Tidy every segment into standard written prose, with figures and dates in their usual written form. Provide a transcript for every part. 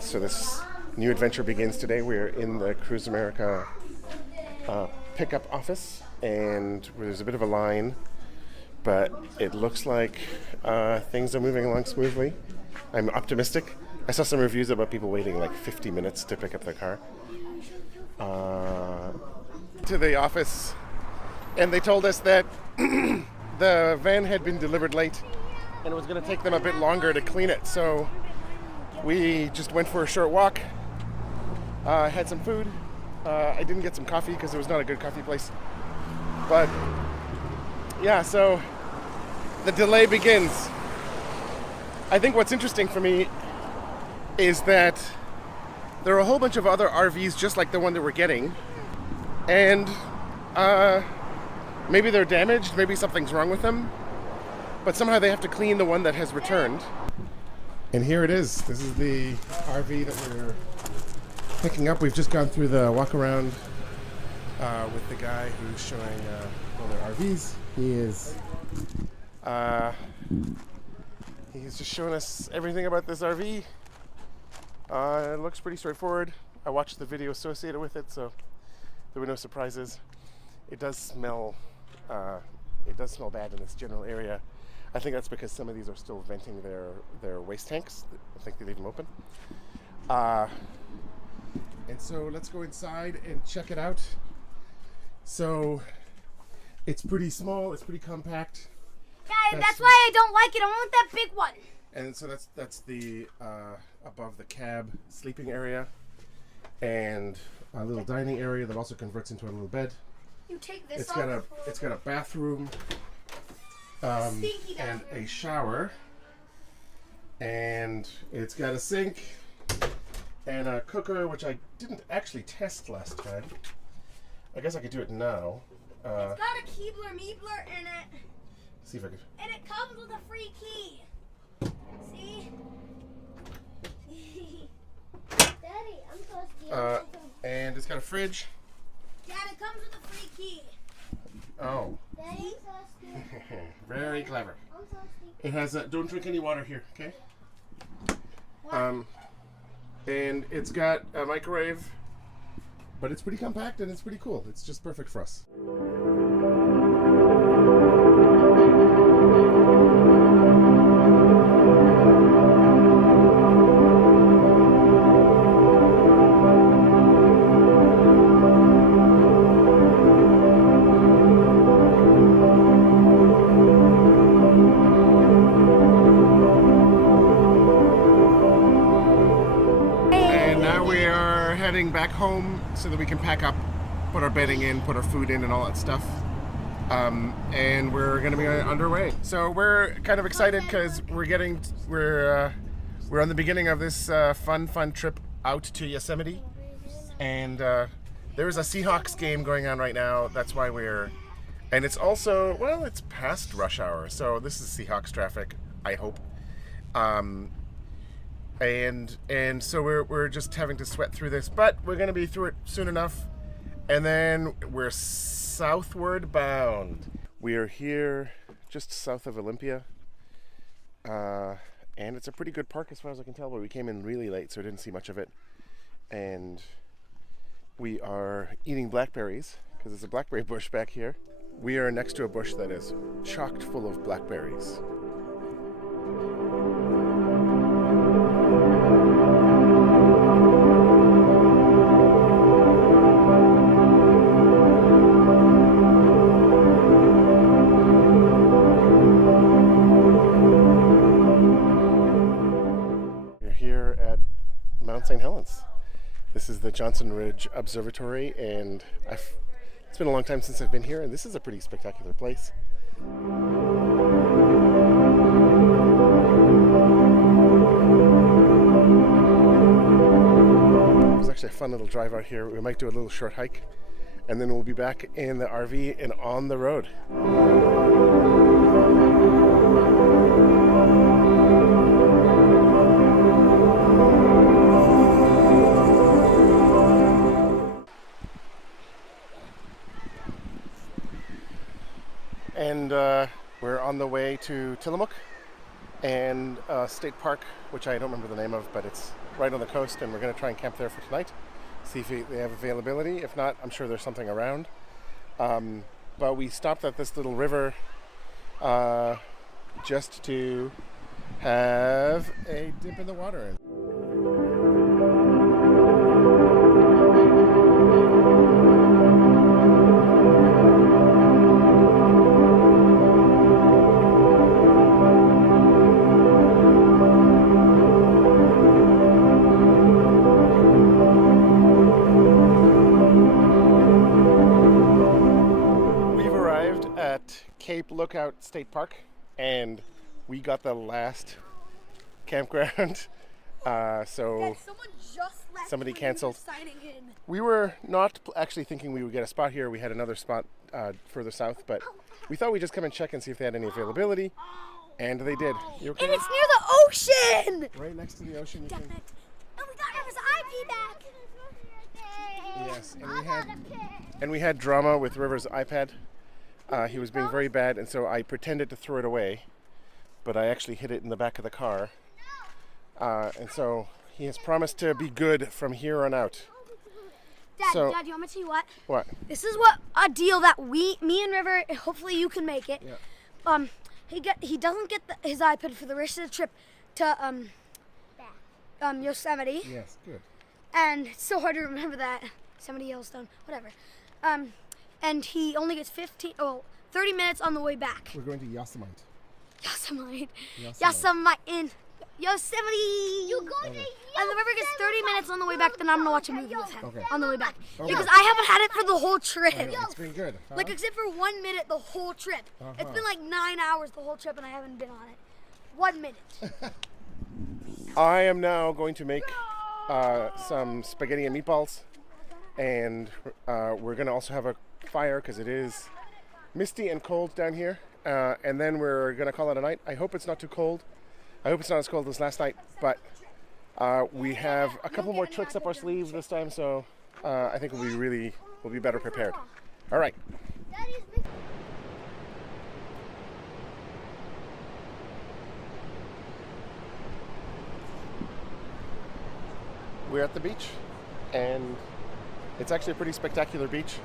So this new adventure begins today. We're in the Cruise America pickup office, and there's a bit of a line, but it looks like things are moving along smoothly. I'm optimistic. I saw some reviews about people waiting like 50 minutes to pick up their car. To the office, and they told us that the van had been delivered late and it was going to take them a bit longer to clean it. So we just went for a short walk, had some food. I didn't get some coffee because it was not a good coffee place. But yeah, so the delay begins. I think what's interesting for me is that there are a whole bunch of other RVs just like the one that we're getting. And maybe they're damaged, maybe something's wrong with them. But somehow they have to clean the one that has returned. And here it is. This is the RV that we're picking up. We've just gone through the walk around with the guy who's showing all their RVs. He's just showing us everything about this RV. It looks pretty straightforward. I watched the video associated with it, so there were no surprises. It does smell bad in this general area. I think that's because some of these are still venting their waste tanks. I think they leave them open. And so let's go inside and check it out. So it's pretty small, it's pretty compact. Dad, that's why I don't like it. I want that big one. And so that's the above the cab sleeping area, and a little dining area that also converts into a little bed. You take this It's off. got a bathroom and a shower, and it's got a sink and a cooker, which I didn't actually test last time. I guess I could do it now. It's got a Keebler Meebler in it. See if I could. And it comes with a free key. See? Daddy, I'm supposed to. And it's got a fridge. Dad, it comes with a free key. Oh. Daddy? Very clever. I'm thirsty. It has don't drink any water here, okay? And it's got a microwave, but it's pretty compact and it's pretty cool. It's just perfect for us. Heading back home so that we can pack up, put our bedding in, put our food in and all that stuff, and we're going to be underway. So we're kind of excited because we're on the beginning of this fun trip out to Yosemite, and there is a Seahawks game going on right now. That's why and it's also, well, it's past rush hour, so this is Seahawks traffic, I hope. And so we're just having to sweat through this, but we're going to be through it soon enough, and then we're southward bound. We are here just south of Olympia, and it's a pretty good park as far as I can tell, but we came in really late, so I didn't see much of it. And we are eating blackberries because there's a blackberry bush back here. We are next to a bush that is chocked full of blackberries. St. Helens. This is the Johnson Ridge Observatory, and it's been a long time since I've been here, and this is a pretty spectacular place. There's actually a fun little drive out here. We might do a little short hike, and then we'll be back in the RV and on the road. And we're on the way to Tillamook and State Park, which I don't remember the name of, but it's right on the coast, and we're going to try and camp there for tonight. See if they have availability. If not, I'm sure there's something around. But we stopped at this little river just to have a dip in the water. Cape Lookout State Park, and we got the last campground. So somebody canceled. We were not actually thinking we would get a spot here. We had another spot further south, but we thought we'd just come and check and see if they had any availability, and they did. You okay? And it's near the ocean! Right next to the ocean. And we got River's IP back! Yes, and we had drama with River's iPad. He was being very bad, and so I pretended to throw it away, but I actually hid it in the back of the car. And so he has promised to be good from here on out. Dad, you want me to tell you what? What? This is what a deal that me and River, hopefully you can make it. Yeah. He doesn't get his iPad for the rest of the trip to Yosemite. Yes, good. And it's so hard to remember that. Yosemite, Yellowstone, whatever. And he only gets 30 minutes on the way back. We're going to Yosemite. Yosemite in Yosemite. You go to And the River gets 30 minutes on the way back, then I'm going to watch a movie with him on the way back. Okay. Because I haven't had it for the whole trip. It's been good. Huh? Like, except for 1 minute the whole trip. It's been like 9 hours the whole trip, and I haven't been on it. 1 minute. I am now going to make some spaghetti and meatballs, and we're going to also have a fire because it is misty and cold down here, and then we're gonna call it a night. I hope it's not too cold. I hope it's not as cold as last night, but we have a couple more tricks up our sleeves this time, so I think we'll be better prepared. All right. We're at the beach, and it's actually a pretty spectacular beach.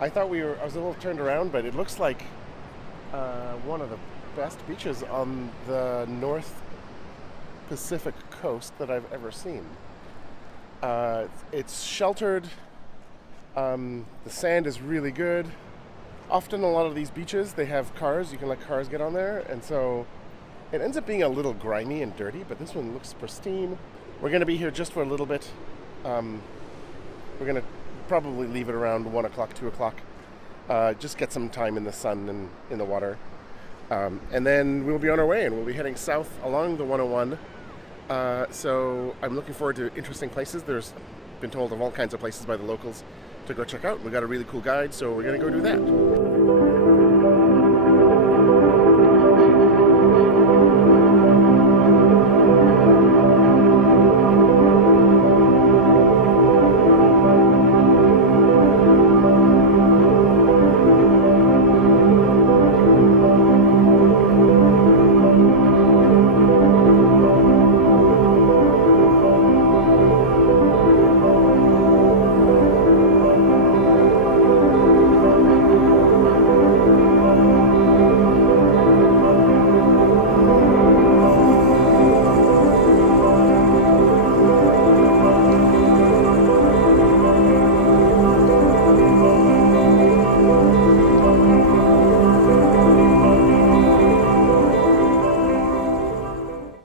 I thought I was a little turned around, but it looks like one of the best beaches on the North Pacific coast that I've ever seen. It's sheltered. The sand is really good. Often a lot of these beaches, they have cars. You can let cars get on there, and so it ends up being a little grimy and dirty, but this one looks pristine. We're going to be here just for a little bit. We're going to probably leave it around 1 o'clock, 2 o'clock. Just get some time in the sun and in the water. And then we'll be on our way, and we'll be heading south along the 101. So I'm looking forward to interesting places. There's been told of all kinds of places by the locals to go check out. We got a really cool guide, so we're going to go do that.